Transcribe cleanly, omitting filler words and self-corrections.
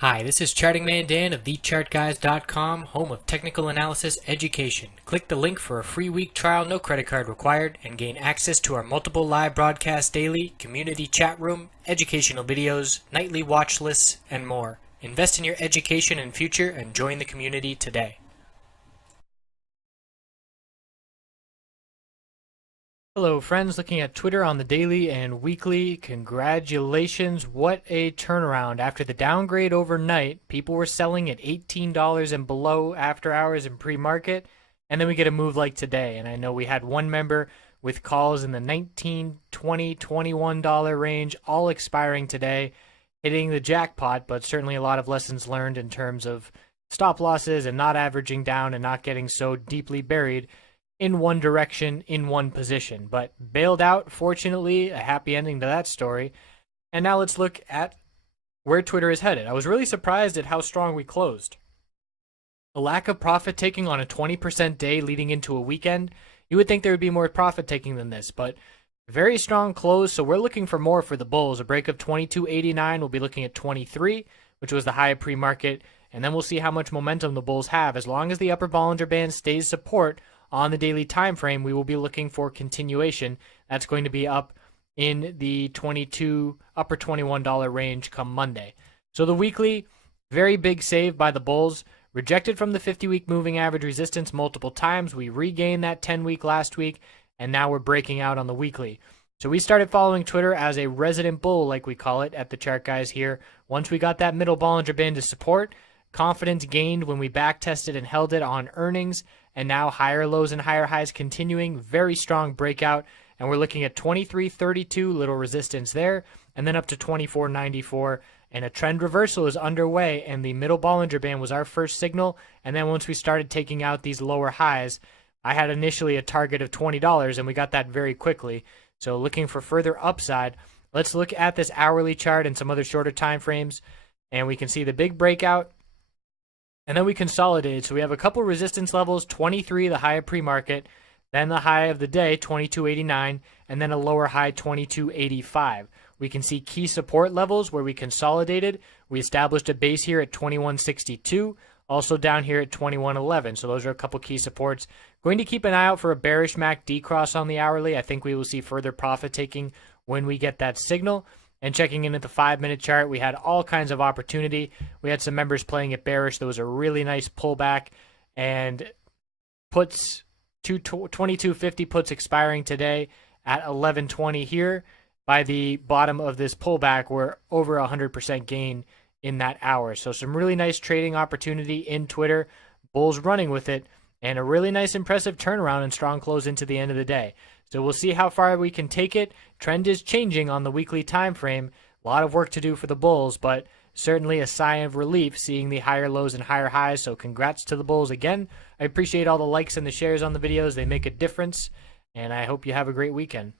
Hi, this is Charting Man Dan of TheChartGuys.com, home of technical analysis education. Click the link for a free week trial, no credit card required, and gain access to our multiple live broadcasts daily, community chat room, educational videos, nightly watch lists, and more. Invest in your education and future and join the community today. Hello friends, looking at Twitter on the daily and weekly. Congratulations, what a turnaround. After the downgrade overnight, people were selling at $18 and below after hours in pre-market, and then we get a move like today. And I know we had one member with calls in the $19, $20, $21 range, all expiring today, hitting the jackpot, but certainly a lot of lessons learned in terms of stop losses and not averaging down and not getting so deeply buried in one direction, in one position, but bailed out, fortunately, a happy ending to that story. And now let's look at where Twitter is headed. I was really surprised at how strong we closed. A lack of profit taking on a 20% day leading into a weekend. You would think there would be more profit taking than this, but very strong close, so we're looking for more for the bulls. A break of 22.89, we'll be looking at 23, which was the high of pre-market, and then we'll see how much momentum the bulls have. As long as the upper Bollinger Band stays support on the daily time frame, we will be looking for continuation. That's going to be up in the upper $21 range come Monday. So the weekly, very big save by the bulls. Rejected from the 50-week moving average resistance multiple times. We regained that 10-week last week, and now we're breaking out on the weekly. So we started following Twitter as a resident bull, like we call it at the Chart Guys here. Once we got that middle Bollinger Band to support, confidence gained when we back tested and held it on earnings, and now higher lows and higher highs continuing. Very strong breakout, and we're looking at 23.32, little resistance there, and then up to 24.94, and a trend reversal is underway, and the middle Bollinger Band was our first signal. And then once we started taking out these lower highs, I had initially a target of $20, and we got that very quickly. So looking for further upside, let's look at this hourly chart and some other shorter time frames, and we can see the big breakout. And then we consolidated. So we have a couple resistance levels, 23, the high of pre-market, then the high of the day, 22.89, and then a lower high, 22.85. We can see key support levels where we consolidated. We established a base here at 21.62, also down here at 21.11. So those are a couple key supports. Going to keep an eye out for a bearish MACD cross on the hourly. I think we will see further profit taking when we get that signal. And checking in at the 5-minute chart, we had all kinds of opportunity. We had some members playing it bearish. There was a really nice pullback, and puts 22.50 puts expiring today at 11.20 here. By the bottom of this pullback, we're over 100% gain in that hour. So some really nice trading opportunity in Twitter. Bulls running with it, and a really nice impressive turnaround and strong close into the end of the day. So we'll see how far we can take it. Trend is changing on the weekly time frame. A lot of work to do for the bulls, but certainly a sign of relief seeing the higher lows and higher highs. So congrats to the bulls again. I appreciate all the likes and the shares on the videos. They make a difference, and I hope you have a great weekend.